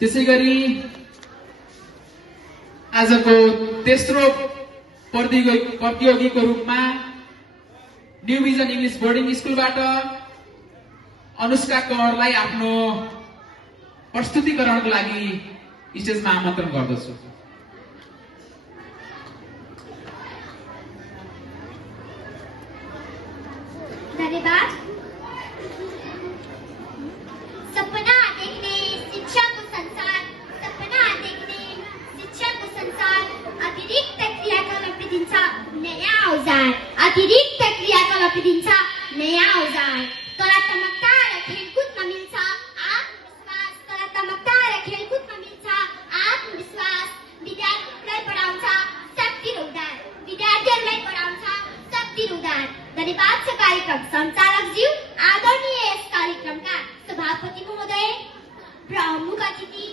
त्यसैगरी आजको तेस्रो प्रतियोगीको रूपमा न्यू भिजन इंग्लिश बोर्डिङ स्कुलबाट अनुष्का कौरलाई आफ्नो प्रस्तुतिकरणको लागि स्टेजमा आमन्त्रण गर्दछु। धन्यवाद। सपना देखने शिक्षा को संसार, सपना देखने शिक्षा को संसार, अतिरिक्त क्रियाकलाप दिन्छ नयाँ औजार, अतिरिक्त क्रियाकलाप दिन्छ नयाँ औजार। कलात्मकता र खेलकुदमा मिल्छ आत्मविश्वास, कलात्मकता र खेलकुदमा मिल्छ आत्मविश्वास। विद्यार्थीलाई पढाउँछ शक्ति र उदार, विद्यार्थीहरूलाई पढाउँछ शक्ति र उदार। धन्यवाद छ कार्यक्रम सञ्चालक ज्यू, आदरणीय यस कार्यक्रमका सभापति महोदय, प्रमुख अतिथि,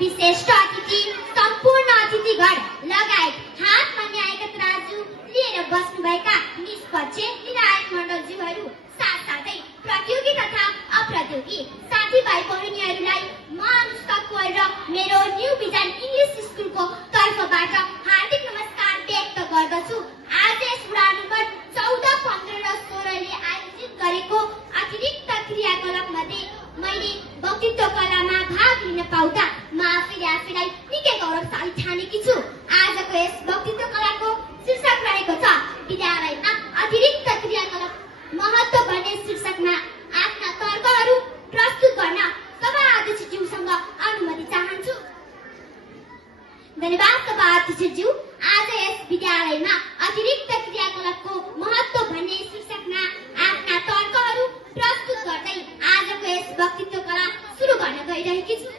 विशिष्ट अतिथि, सम्पूर्ण अतिथिगण लगायत हातमा न्यायका तराजु लिएर बस्नुभएका निष्पक्ष विधायक मण्डलज्यूहरू, साथसाथै प्रतियोगी तथा अप्रतियोगी साथीभाइ बहिनीहरूलाई म अनुष्का कौर र मेरो न्यू भिजन इंग्लिश स्कुलको तर्फबाट हार्दिक नमस्कार व्यक्त गर्दछु। आज यस वडा नम्बर 14, 15 र 16 ले आयोजित गरेको अतिरिक्त क्रियाकलाप मध्ये मैले वक्तृत्व कलामा भाग लिन पाउँदा म आफैलाई निकै गौरवशाली ठानेकी छु। आजको यस वक्तृत्व कलाको शीर्षक रहेको छ विद्यालयमा अतिरिक्त क्रियाकलाप महत्त्व भन्ने शीर्षकमा आफ्ना तर्कहरू प्रस्तुत गर्न सभा अध्यक्षज्यूसँग अनुमति चाहन्छु। धन्यवाद सभा अध्यक्षज्यू। आज यस विद्यालयमा अतिरिक्त क्रियाकलापको महत्त्व भन्ने शीर्षकमा आफ्ना तर्कहरू प्रस्तुत गर्दै आजको यस वक्तृत्व कला सुरु गर्न गइरहेकी छु।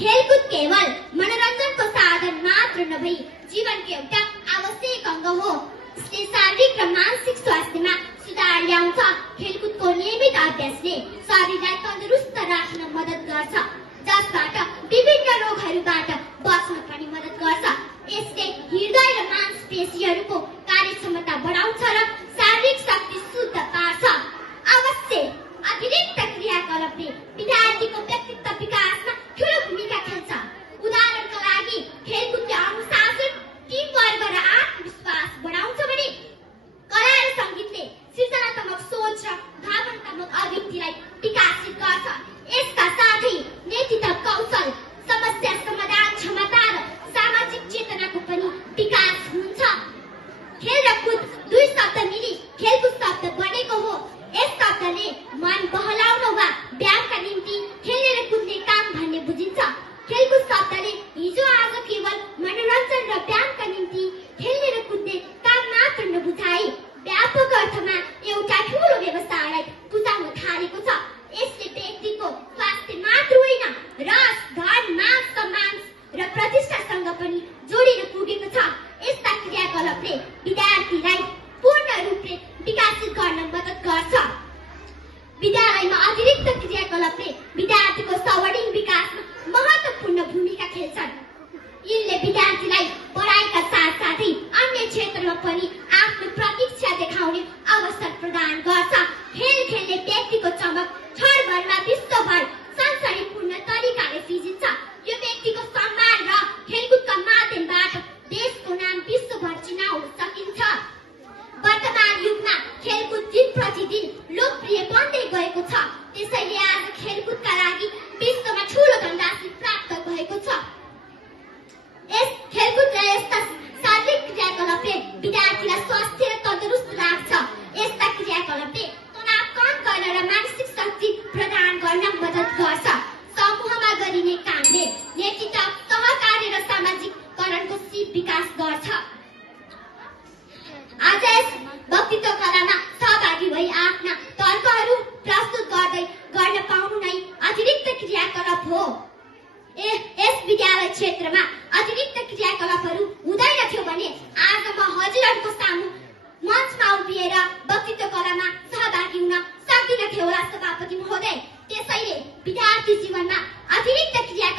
खेलकुद केवल मनोरञ्जनको साधन मात्र नभई जीवनको एउटा आवश्यक अङ्ग हो। यसले शारीरिक र मानसिक स्वास्थ्यमा सुधार ल्याउँछ। खेलकुदको नियमित अभ्यासले शरीरलाई तन्दुरुस्त राख्न मद्दत गर्छ, जसबाट विभिन्न रोगहरूबाट बच्न पनि मद्दत गर्छ। यसले हृदय र मांसपेशीहरूको कार्यक्षमता बढाउँछ र शारीरिक शक्ति शुद्ध पार्छ। अवश्य अतिरिक्त क्रियाकलापले विद्यार्थीको व्यक्तित्व विकासमा ठूलो भूमिका खेल्छ। उदाहरणका लागि खेलकुदले अनुशासन, टिमवर्क र आत्मविश्वास बढाउँछ भने कला र सङ्गीतले सृजनात्मक सोच र भावनात्मक अभिव्यक्तिलाई विकसित गर्छ। यसका साथै नेतृत्व कौशल, समस्या समाधान क्षमता र सामाजिक चेतनाको पनि विकास हुन्छ। खेल र कुद दुई शब्द मिली खेलकुद शब्द बनेको हो। यस शब्दले मन बहलाउन वा व्यायामका निम्ति खेल्ने र कुद्ने काम भन्ने बुझिन्छ। खेलकुद शब्दले हिजो आज केवल मनोरञ्जन र व्यायामका निम्ति खेल्ने र कुद्ने काम मात्र नबुझाई व्यापक अर्थमा एउटा ठूलो व्यवसायलाई बुझाउन थालेको छ। यसले व्यक्तिको स्वास्थ्य मात्र होइन, रस, धन, मान, सम्मान र प्रतिष्ठासँग पनि जोडिन पुगेको छ। यस्ता क्रियाकलापले विद्यार्थीलाई पूर्ण रूपले विकसित गर्न मद्दत गर्छ। विद्यालयमा अतिरिक्त क्रियाकलापले विद्यार्थीको सर्वाङ्गीण विकासमा महत्त्वपूर्ण भूमिका खेल्छन्। यिनले विद्यार्थीलाई पढाइका साथसाथै अन्य क्षेत्रमा पनि आफ्नो प्रतिभा देखाउने अवसर प्रदान गर्छ। खेल खेल्ने व्यक्तिको चमक क्षणभरमा विश्वभर सनसनीपूर्ण तरिकाले फिजिन्छ। यो व्यक्तिको सम्मान र खेलकुदका माध्यमबाट देशको नाम विश्वभर चिनाउन सकिन्छ। वर्तमान युगमा खेलकुद दिन प्रतिदिन लोकप्रिय बन्दै गएको छ। त्यसैले आज खेलकुदका लागि विश्वमा ठूलो धनराशि प्राप्त भएको छ। यस खेलकुद र यस्ता शारीरिक क्रियाकलापले विद्यार्थीलाई स्वस्थ र तन्दुरुस्त राख्छ। यस्ता क्रियाकलापले तनाव कम गर्न र मानसिक शक्ति प्रदान गर्न मद्दत गर्छ। समूहमा गरिने कामले नेतृत्व, सहकार्य र सामाजिककरणको सिप विकास गर्छ। आज यस वक्तृत्व कलामा सहभागी भई आफ्ना तर्कहरू प्रस्तुत गर्न पाउनु नै अतिरिक्त क्रियाकलाप हो। यस विद्यालय क्षेत्रमा अतिरिक्त क्रियाकलापहरू हुँदैनथ्यो भने आज म हजुरहरूको सामु मञ्चमा उभिएर वक्तृत्व कलामा सहभागी हुन सक्दिनथ्यो होला सभापति महोदय। त्यसैले विद्यार्थी जीवनमा अतिरिक्त क्रिया